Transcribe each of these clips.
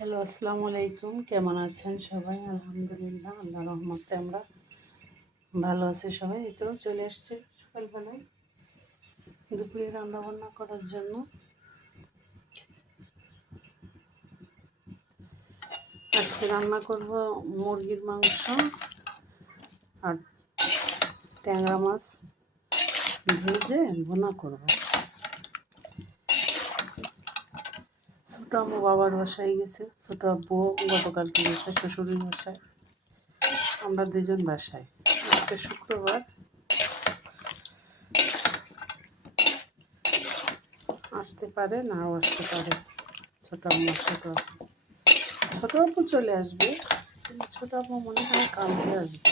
Hello, আসসালামু আলাইকুম। কেমন আছেন সবাই? আলহামদুলিল্লাহ, আল্লাহর রহমতে আমরা ভালো আছি সবাই। এই তো চলে আসছে সকালবেলায় দুপুরে রান্নাবান্না করার জন্য। আজকে রান্না করব মুরগির মাংস আর ট্যাংরা মাছ ভেজে ভুনা করব। ছোটো আম্মু বাবার বাসায় গেছে, ছোটো আব্বু গতকালকে গেছে শ্বশুরের বাসায়, আমরা দুজন বাসায়। আজকে শুক্রবার, আসতে পারে নাও আসতে পারে। ছোটো আম্মু ছোটো আব্বু চলে আসবে, কিন্তু ছোটো আব্বু মনে হয় কালকে আসবে।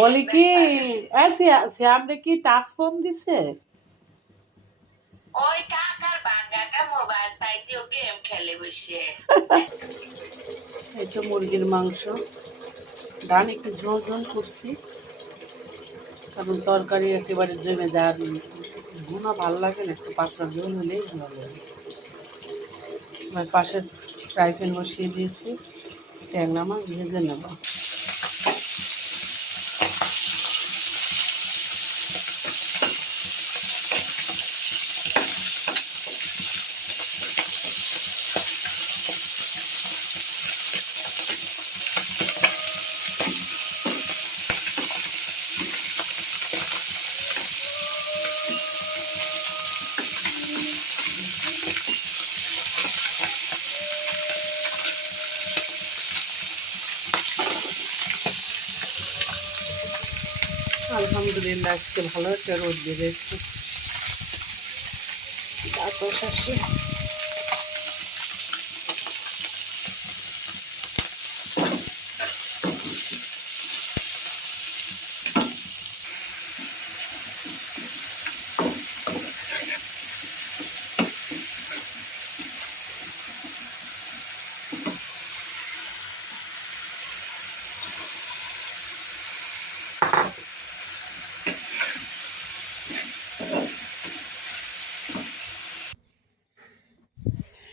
বলি কি শ্যামরে কি টাচ ফোন দিছে? ওই টাকার বাঙ্গাটা মোবাইল পাইতে ও গেম খেলে বসে। এই তো মুরগির মাংস, ডাল একটু ঝোল ঝোল করছি, কারণ তরকারি একেবারে জমে যায়। ভুনা ভালো লাগে না, একটু পাতলা ঝোল হলেই ভালো লাগে। এবার পাশে ফ্রাই প্যান বসিয়ে দিয়েছি, ট্যাংরা মাছ ভেজে নেব। আলহামদুলিল্লাহ, আজকে ভালো একটা রোদ বেড়েছে। তারপর শেষে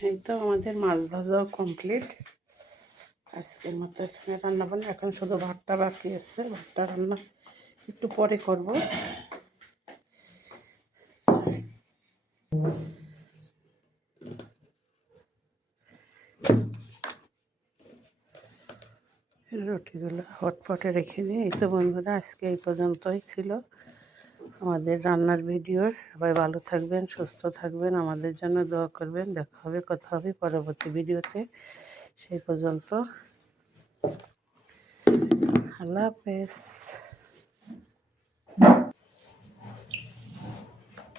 এই তো আমাদের মাছ ভাজাও কমপ্লিট। আজকের মতো এখানে রান্না বান্না, এখন শুধু ভাতটা বাকি আছে। ভাতটা রান্না একটু পরে করব। রুটিগুলো হটপটে রেখে নিয়ে, এই তো বন্ধুরা, আজকে এই পর্যন্তই ছিল আমাদের রান্নার ভিডিও। সবাই ভালো থাকবেন, সুস্থ থাকবেন, আমাদের জন্য দোয়া করবেন। দেখা হবে, কথা হবে পরবর্তী ভিডিওতে। সেই পর্যন্ত আল্লাহ হাফেজ।